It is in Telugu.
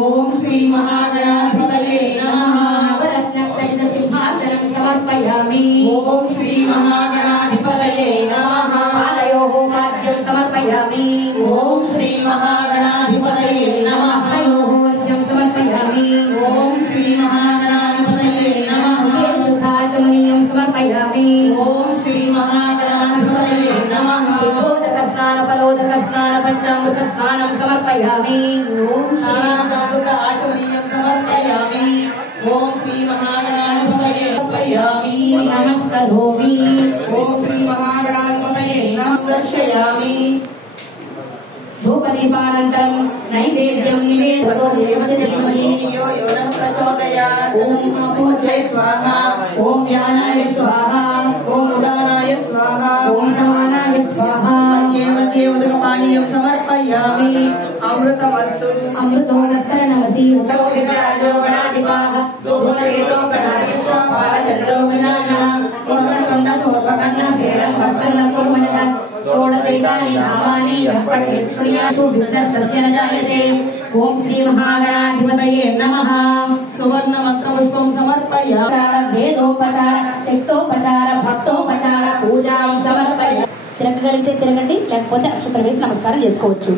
ఓం శ్రీ మహాగణాధిపతయే నమః. నవరత్న సింహాసనం సమర్పయామి. ఓం శ్రీ మహాగణాధిపతయే నమః. పాలయోః పాద్యం సమర్పయామి. ఓం శ్రీ మహాగణాధిపతయే నమః. హస్తయోః అర్ఘ్యం సమర్పయామి. ఓం శ్రీ మహాగణాధిపతయే నమః. శుద్ధాచమనీయం సమర్పయామి. ఓం శ్రీ మహాగణాధిపతయే నమః. శుద్ధోదక స్నాన ఫలోదక స్నాన పంచామృత స్నానం సమర్పయామి. ఓం శ్రీ ఆచమనీయం సమర్పయామి. ఓం శ్రీ మహాగణాధిపతయే సమర్పయామి. నమస్కరోమి. ఓం శ్రీ మహాగణాధిపతయే నమః దర్శయామి. ధూపదీపానంతరం నైవేద్యం నివేదయామి. ఓం అపోజయ స్వాహ. ఓం వ్యానాయ స్వాహ. ఓం ఉదానాయ స్వాహ. ఓం సమానాయ స్వాహ. పానీయం సమర్పయామి. అమృతమస్తు. అమృతో నస్తరణమసి ఉతో విరాజో గణాధిపాః. ధూమకేతో గణాధిపాః చంద్రో వినానః. పూర్ణకుండ సోర్వకర్ణ భేరం వత్సన కుర్మనః. షోడశైతాని నామాని యఃపఠేత్ శృణుయాతు విఘ్నస్య న జాయతే. ఓం శ్రీ మహాగణాధిపతయే నమః. సువర్ణ మంత్ర పుష్పం సమర్పయామి. వేదోపచార శక్తోపచార భక్తోపచార పూజాం సమర్పయామి. తిరగగలిగితే తిరగండి, లేకపోతే అక్షతలు వేసి నమస్కారం చేసుకోవచ్చు.